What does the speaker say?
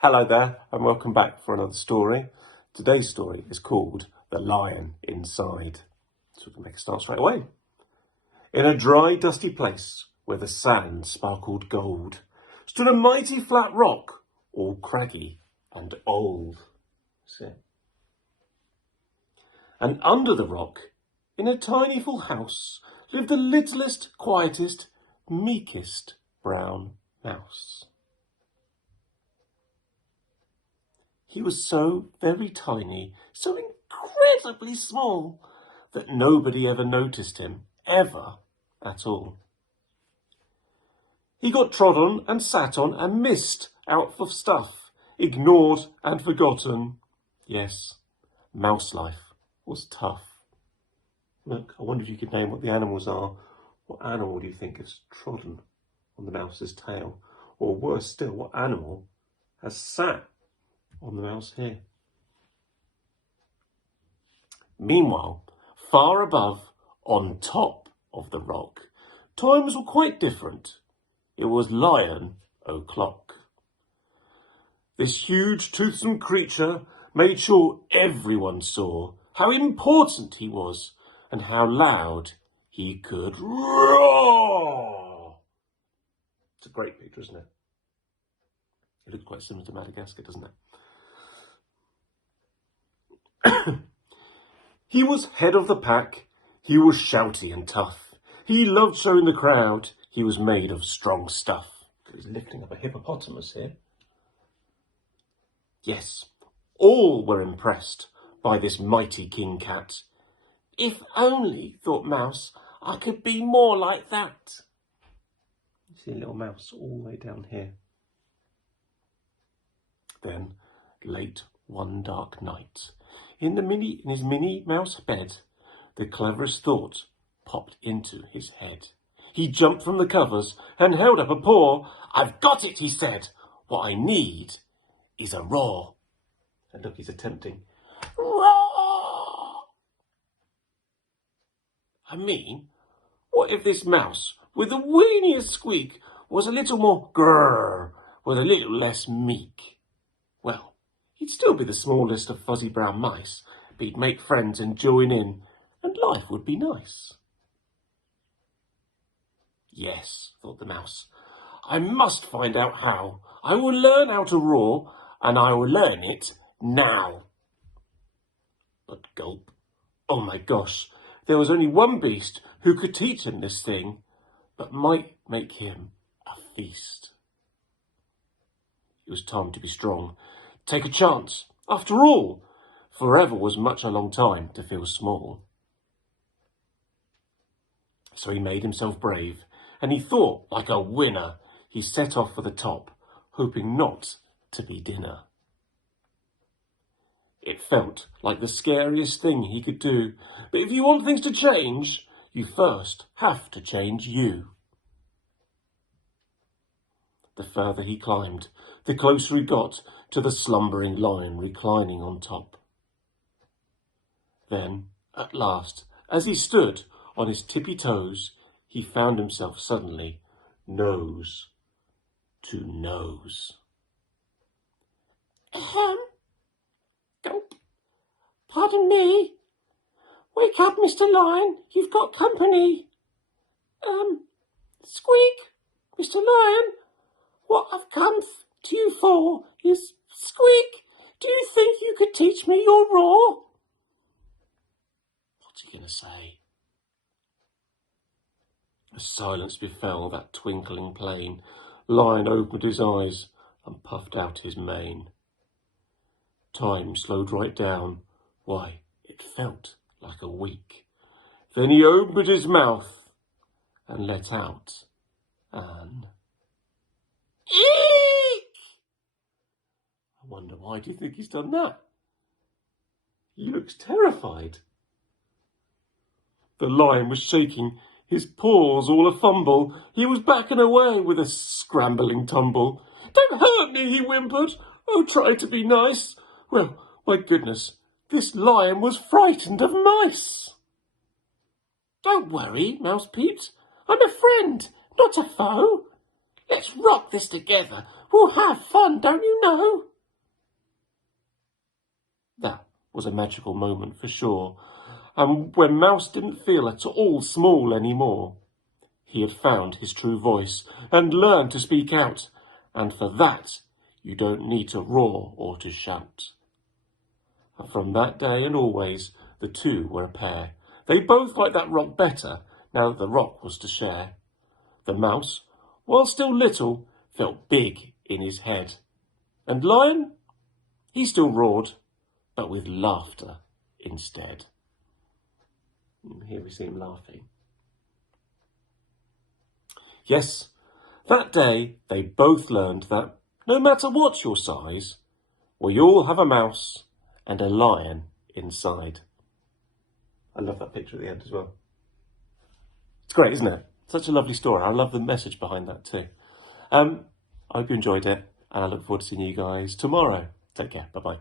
Hello there and welcome back for another story. Today's story is called The Lion Inside. So we can make a start straight away. In a dry, dusty place where the sand sparkled gold stood a mighty flat rock, all craggy and old. See? And under the rock, in a tiny full house, lived the littlest, quietest, meekest brown mouse. He was so very tiny, so incredibly small, that nobody ever noticed him, ever at all. He got trod on and sat on and missed out of stuff, ignored and forgotten. Yes, mouse life was tough. Look, I wonder if you could name what the animals are. What animal do you think has trodden on the mouse's tail? Or worse still, what animal has sat on the mouse here? Meanwhile, far above, on top of the rock, times were quite different. It was Lion O'Clock. This huge, toothsome creature made sure everyone saw how important he was and how loud he could roar. It's a great picture, isn't it? It looks quite similar to Madagascar, doesn't it? He was head of the pack. He was shouty and tough. He loved showing the crowd he was made of strong stuff. He's lifting up a hippopotamus here. Yes, all were impressed by this mighty king cat. If only, thought Mouse, I could be more like that. You see a little mouse all the way down here. Then, late one dark night, in his mini mouse bed, the cleverest thought popped into his head. He jumped from the covers and held up a paw. I've got it, he said. What I need is a roar. And look, he's attempting. Roar! I mean, what if this mouse, with the weeniest squeak, was a little more grrr, with a little less meek? Well, he'd still be the smallest of fuzzy brown mice, but he'd make friends and join in, and life would be nice. Yes, thought the mouse, I must find out how. I will learn how to roar, and I will learn it now. But gulp, oh my gosh, there was only one beast who could teach him this thing, but might make him a feast. It was time to be strong. Take a chance. After all, forever was much a long time to feel small. So he made himself brave, and he thought like a winner. He set off for the top, hoping not to be dinner. It felt like the scariest thing he could do, but if you want things to change, you first have to change you. The further he climbed, the closer he got to the slumbering lion reclining on top. Then, at last, as he stood on his tippy toes, he found himself suddenly nose to nose. Gulp. Pardon me. Wake up, Mr. Lion. You've got company. Squeak, Mr. Lion. What I've come to you for is Squeak. Do you think you could teach me your roar? What's he going to say? A silence befell that twinkling plain. Lion opened his eyes and puffed out his mane. Time slowed right down. Why, it felt like a week. Then he opened his mouth and let out an eek! I wonder, why do you think he's done that? He looks terrified. The lion was shaking, his paws all a fumble. He was backing away with a scrambling tumble. Don't hurt me, he whimpered. Oh, try to be nice. Well, my goodness, this lion was frightened of mice. Don't worry, Mouse peeped. I'm a friend, not a foe. Let's rock this together. We'll have fun, don't you know? That was a magical moment for sure, and when Mouse didn't feel at all small anymore, he had found his true voice and learned to speak out, and for that you don't need to roar or to shout. And from that day and always, the two were a pair. They both liked that rock better, now that the rock was to share. The Mouse, while still little, felt big in his head. And Lion, he still roared, but with laughter instead. Here we see him laughing. Yes, that day they both learned that no matter what your size, we all have a mouse and a lion inside. I love that picture at the end as well. It's great, isn't it? Such a lovely story. I love the message behind that too. I hope you enjoyed it, and I look forward to seeing you guys tomorrow. Take care. Bye-bye.